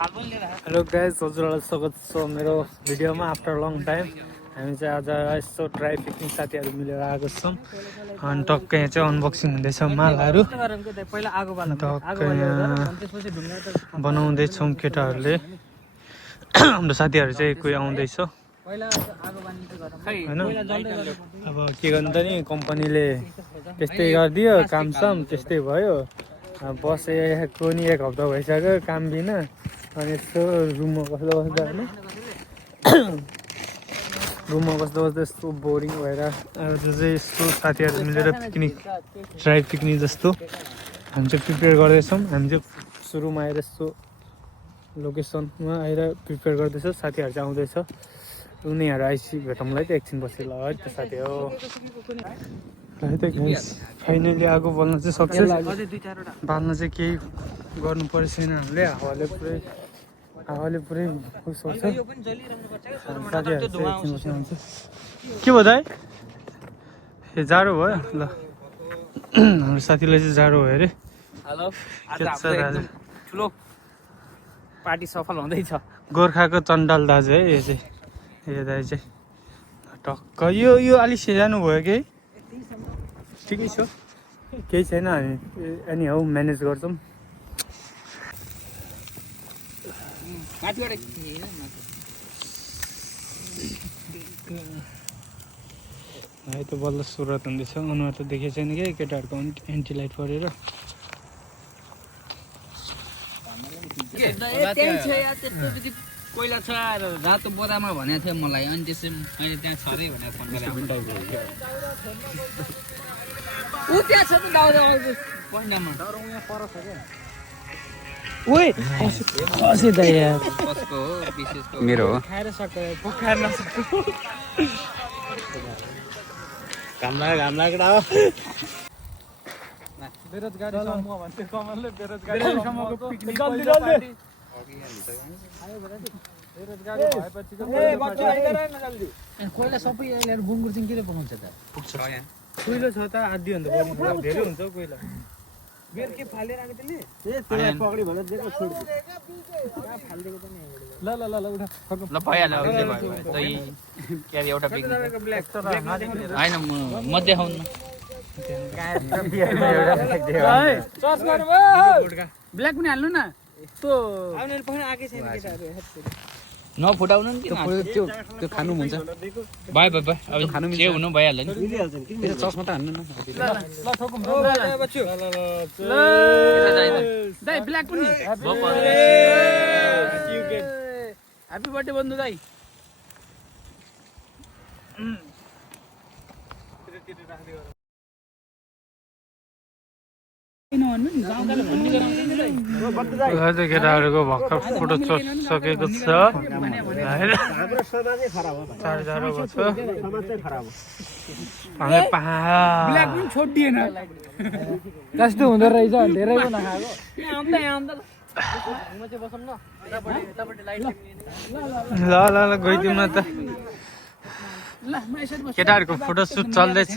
Hello guys, हजुरहरूलाई स्वागत छ मेरो भिडियोमा। आफ्टर लङ टाइम हामी चाहिँ आज यस्तो ड्राई पिकनिक साथीहरू मिलेर आएको छौँ अनि टक्कै यहाँ चाहिँ अनबक्सिङ हुँदैछ मालहरू। टक्कै यहाँ बनाउँदैछौँ केटाहरूले। हाम्रो साथीहरू चाहिँ कोही आउँदैछ होइन। अब के गर्नु त नि, कम्पनीले त्यस्तै गरिदियो, कामसाम त्यस्तै भयो। बसेको नि 1 हप्ता भइसक्यो काम बिना। अनि यस्तो रुममा बस्दा बस्दा होइन, रुममा बस्दा बस्दा यस्तो बोरिङ भएर आज चाहिँ यस्तो साथीहरू मिलेर पिकनिक, ड्राई पिकनिक जस्तो हामी चाहिँ प्रिपेयर गर्दैछौँ। हामी चाहिँ सुरुमा आएर यस्तो लोकेसनमा आएर प्रिपेयर गर्दैछ। साथीहरू चाहिँ आउँदैछ, उनीहरू आइसी भेटौँलाई त एकछिन पछि। ल है त साथी हो है त गाइस, फाइनली आगो बल्न चाहिँ सक्सेस। बाल्न चाहिँ केही गर्नु परेको छैन हामीले। हावाले पुरै उस गर्छ। साथीहरू चाहिँ एकछिन बस्नु हुन्छ। के भयो दाइ? ए जाडो भयो ल। हाम्रो साथीलाई चाहिँ जाडो भयो अरे। हेलो, आज हाम्रो ठुलो पार्टी सफल हुँदैछ। गोर्खाको चण्डाल दाजु है यो चाहिँ। यो दाइ चाहिँ टक्क यो अलिक सानो भयो कि ठिकै छ, केही छैन। हामी एनी हाउ म्यानेज गर्छौँ। है त बल्ल सुरुवात हुँदैछ। अनुहार त देखेको छैन कि केटाहरूको एन्टी लाइट परेर। कोइला छ रातो बोरामा भनेको थियो मलाई, अनि त्यसै मैले त्यहाँ छ अरे भनेर फोन गरेँ। ऊ त्यहाँ छ त दाउरा पन्डामा। ओइ कसै दाइ यार, कसको हो? विशेषको मेरो हो। खाएर सक्यो पोखाएर नसक्यो। घाम लाग्दा हो। बेरोजगारी समूह भन्थे कमलले। बेरोजगारी समूहको पिकनिक बेरोजगारी भएपछि कोइला सबै ल्याएर गुङ्गुर चाहिँ के पकाउँछ त? पुग्छ यहाँ। कोइला छ त आधी भन्दा बढी धेरै हुन्छ कोइला। बेर के फालेर आएको त्यसले? ए त्यसलाई पकडी भनेर दिएको छोड। कहाँ फाल्दिएको त नि? ल ल ल ल उठा ल भइहाल्यो अहिले भयो। दही के अरे एउटा पिकनिक ब्ल्याक त हैन म देखाउन। चर्च गर्नुभयो। ब्ल्याक पनि हाल्नु न। त्यो आउनेले पनि आकै छैन केटाहरु। नफुटाउनु नि त्यो खानु हुन्छ। Bye bye bye. अब खानु जे हुनु भइहाल्यो नि। त्यो चस्मा त हान्नु न। ल ठोकौँ ल बच्चु। ल दाइ ब्ल्याक पनि ह्यापी बर्थडे बन्धु दाइ। केटाहरूको भर्खर फोटो सकेको छ। छोडिएन कस्तो हुँदो रहेछ धेरै पो नखाएको। ल ल ल गइदिउँ न त। केटाहरूको फोटो सुट चल्दैछ।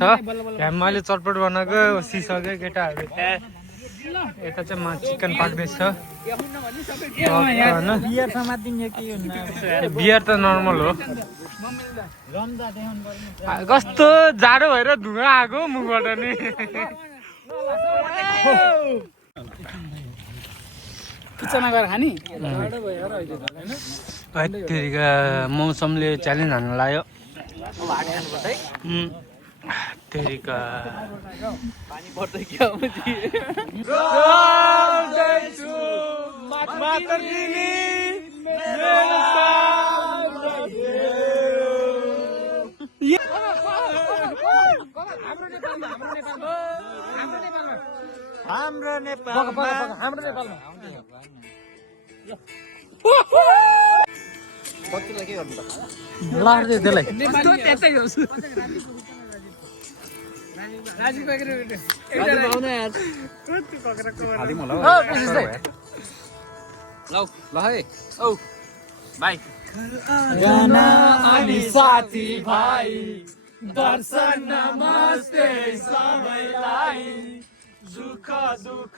यहाँ मैले चटपट बनाएको सिसक्यो केटाहरू। यता चाहिँ चिकन पाक्दैछ। बियर त नर्मल हो। कस्तो जाडो भएर धुवा आएको मुखबाट नि। किचनमा गएर खाने मौसमले च्यालेन्ज हान्न लाग्यो। तेरिका पानी पर्दै क्या हाम्रो नेपालमा कतिलाई के गर्नु त? लार्दै त्यसलाई त्यतै होस्। राजु पक्रेर आउन यार। हालिम होला ल ल है औ बाइ। गाना अनि साथी भाइ दर्शन नमस्ते सबैलाई। सुख दुःख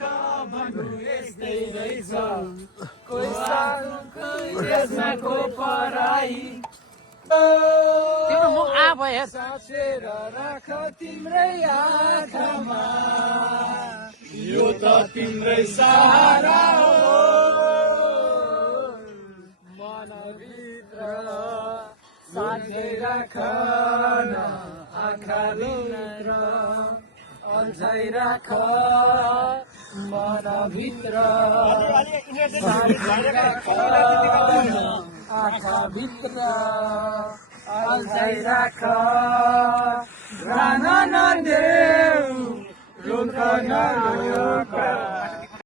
भन्नु यस्तै रहेछ कोही सानो त्यसमा को पराई तिम्रो मुख आ भयो सासेर राख तिम्रै आँखामा यो त तिम्रै सहारा हो मनभित्र साथै राख न आँखाभित्र अझै राख मनभित्र साथै राख न आँखाभित्र अझै राख रान नदेऊ रुन नरोक